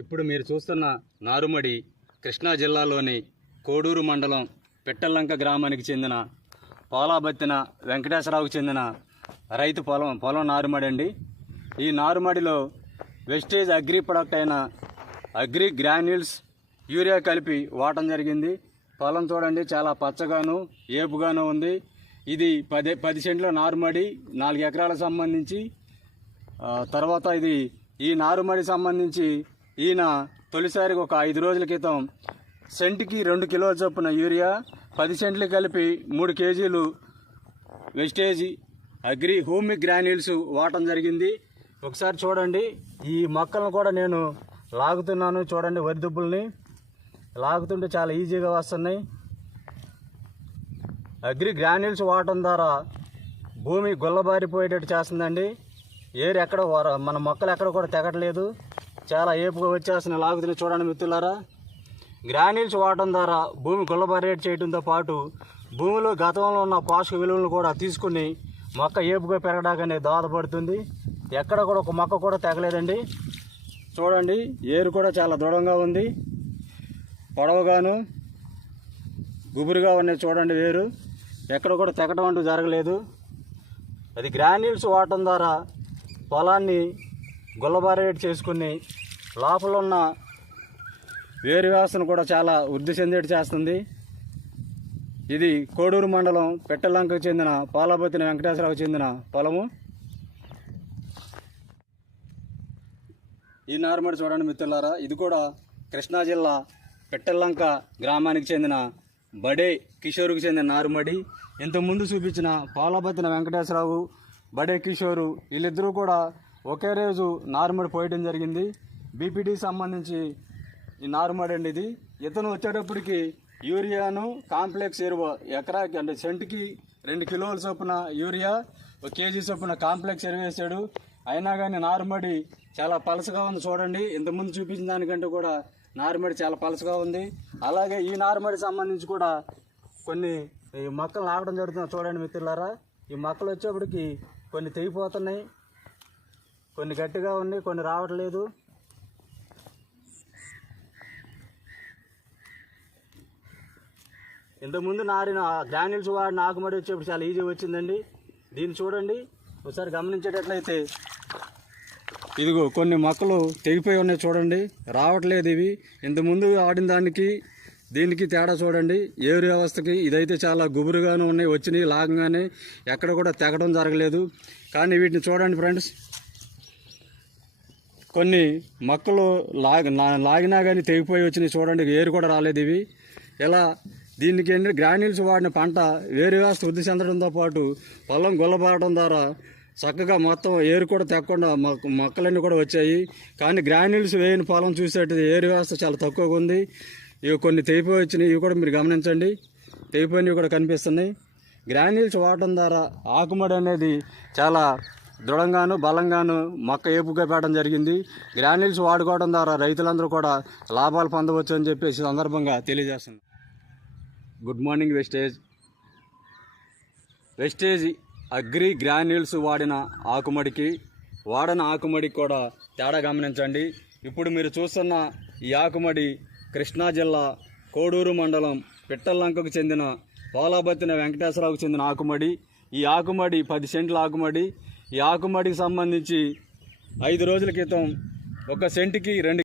ఇప్పుడు మీరు చూస్తున్న నారుమడి కృష్ణా జిల్లాలోని కోడూరు మండలం పిట్టల్లంక గ్రామానికి చెందిన పోలాబత్తిన వెంకటేశ్వరరావుకు చెందిన రైతు పొలం నారుమడి అండి. ఈ నారుమడిలో వెస్టేజ్ అగ్రి ప్రొడక్ట్ అయిన అగ్రి గ్రాన్యూల్స్ యూరియా కలిపి వాడటం జరిగింది. పొలం చూడండి, చాలా పచ్చగాను ఏపుగాను ఉంది. ఇది 10 సెంట్ల నారుమడి, 4 ఎకరాలకు సంబంధించి. తర్వాత ఈ నారుమడి సంబంధించి ఈయన తొలిసారిగా ఒక 5 రోజుల క్రితం సెంటుకి 2 కిలోల చొప్పున యూరియా 10 సెంట్లు కలిపి 3 కేజీలు వెస్టేజ్ అగ్రి హోమిక్ గ్రాన్యూల్స్ వాడటం జరిగింది. ఒకసారి చూడండి, ఈ మొక్కలను కూడా నేను లాగుతున్నాను. చూడండి, వరి దుబ్బుల్ని లాగుతుంటే చాలా ఈజీగా వస్తున్నాయి. అగ్రి గ్రాన్యూల్స్ వాడటం ద్వారా భూమి గుల్లబారిపోయేటట్టు చేస్తుందండి. ఏరు ఎక్కడ మన మొక్కలు ఎక్కడ కూడా తెగట్లేదు, చాలా ఏపుగా వచ్చేస్తున్నాయి, లాగుతున్నాయి. చూడండి మిత్రులారా, గ్రాన్యూల్స్ వాడటం ద్వారా భూమి గుల్లబారేట్ చేయడంతో పాటు భూమిలో గతంలో ఉన్న పోషక విలువలను కూడా తీసుకుని మొక్క ఏపుగా పెరగడానికి దోహదపడుతుంది. ఎక్కడ కూడా ఒక మొక్క కూడా తెగలేదండి. చూడండి, ఏరు కూడా చాలా దృఢంగా ఉంది, పొడవుగాను గుబురుగా ఉన్నాయి. చూడండి, వేరు ఎక్కడ కూడా తెగడం అంటూ జరగలేదు. అది గ్రాన్యూల్స్ వాడటం ద్వారా పొలాన్ని గుల్లబారేట్ చేసుకుని లోపల ఉన్న వేరు వ్యవస్థను కూడా చాలా వృద్ధి చెందేటి చేస్తుంది. ఇది కోడూరు మండలం పిట్టల్లంకకు చెందిన పోలాబత్తిన వెంకటేశ్వరరావుకు చెందిన పొలము. ఈ నారుమడి చూడండి మిత్రులారా, ఇది కూడా కృష్ణా జిల్లా పిట్టల్లంక గ్రామానికి చెందిన బడే కిషోర్కు చెందిన నారుమడి. ఇంతకుముందు చూపించిన పోలాబత్తిన వెంకటేశ్వరరావు, బడే కిషోరు వీళ్ళిద్దరూ కూడా ఒకే రోజు నారుమడి పోయడం జరిగింది. బీపీటీ సంబంధించి ఈ నారుమడి అండి ఇది. ఇతను వచ్చేటప్పటికి యూరియాను కాంప్లెక్స్ ఎరువు ఎకరాకి అంటే సెంటుకి 2 కిలోల చొప్పున యూరియా, 1 కేజీ చొప్పున కాంప్లెక్స్ ఎరువు వేసాడు. అయినా కానీ నారుమడి చాలా పలసగా ఉంది. చూడండి, ఇంతకుముందు చూపించిన దానికంటే కూడా నారుమడి చాలా పలసగా ఉంది. అలాగే ఈ నారుమడి సంబంధించి కూడా కొన్ని మొక్కలు నాటడం జరుగుతుంది. చూడండి మిత్రులారా, ఈ మొక్కలు వచ్చేప్పటికి కొన్ని తెగిపోతున్నాయి, కొన్ని గట్టిగా ఉన్నాయి, కొన్ని రావట్లేదు. ఇంతకుముందు నారిన గ్రాన్యూల్స్ వాడిన ఆకుమడి వచ్చేప్పుడు చాలా ఈజీ వచ్చిందండి. దీన్ని చూడండి, ఒకసారి గమనించేటట్లయితే ఇదిగో కొన్ని మొక్కలు తెగిపోయి ఉన్నాయి. చూడండి, రావట్లేదు ఇవి. ఇంతకుముందు ఆడిన దానికి దీనికి తేడా చూడండి. ఏరు వ్యవస్థకి ఇదైతే చాలా గుబురుగానే ఉన్నాయి, వచ్చినాయి లాగంగానే ఎక్కడ కూడా తెగడం జరగలేదు. కానీ వీటిని చూడండి ఫ్రెండ్స్, కొన్ని మొక్కలు లాగినా కానీ తెగిపోయి వచ్చినాయి. చూడండి, ఏరు కూడా రాలేదు ఇవి. ఇలా దీనికి ఏంటంటే గ్రాన్యూల్స్ వాడిన పంట వేరు వ్యవస్థ వృద్ధి చెందడంతో పాటు పొలం గుల్లబారడం ద్వారా చక్కగా మొత్తం ఏరు కూడా తెగకుండా మొక్కలన్నీ కూడా వచ్చాయి. కానీ గ్రాన్యూల్స్ వేయని పొలం చూసేటది ఏరు వ్యవస్థ చాలా తక్కువగా ఉంది. ఇవి కొన్ని తెగిపోయి వచ్చినాయి, ఇవి కూడా మీరు గమనించండి, తెగిపోయినవి కూడా కనిపిస్తున్నాయి. గ్రాన్యూల్స్ వాడటం ద్వారా ఆకుమడి అనేది చాలా దృఢంగాను బలంగాను మొక్క ఏపుగా పెట్టడం జరిగింది. గ్రాన్యూల్స్ వాడుకోవడం ద్వారా రైతులందరూ కూడా లాభాలు పొందవచ్చు అని చెప్పేసి సందర్భంగా తెలియజేస్తుంది. Good morning wastage agri granules వాడిన ఆకుమడికి కూడా తేడా గమనించండి. ఇప్పుడు మీరు చూస్తున్న ఈ ఆకుమడి కృష్ణా జిల్లా కోడూరు మండలం పిట్టల్లంకకు చెందిన పోలాబత్తిన వెంకటేశ్వరరావుకు చెందిన ఆకుమడి. ఈ ఆకుమడి 10 సెంట్ల ఆకుమడి. ఈ ఆకుమడికి సంబంధించి 5 రోజుల క్రితం 1 సెంటుకి 2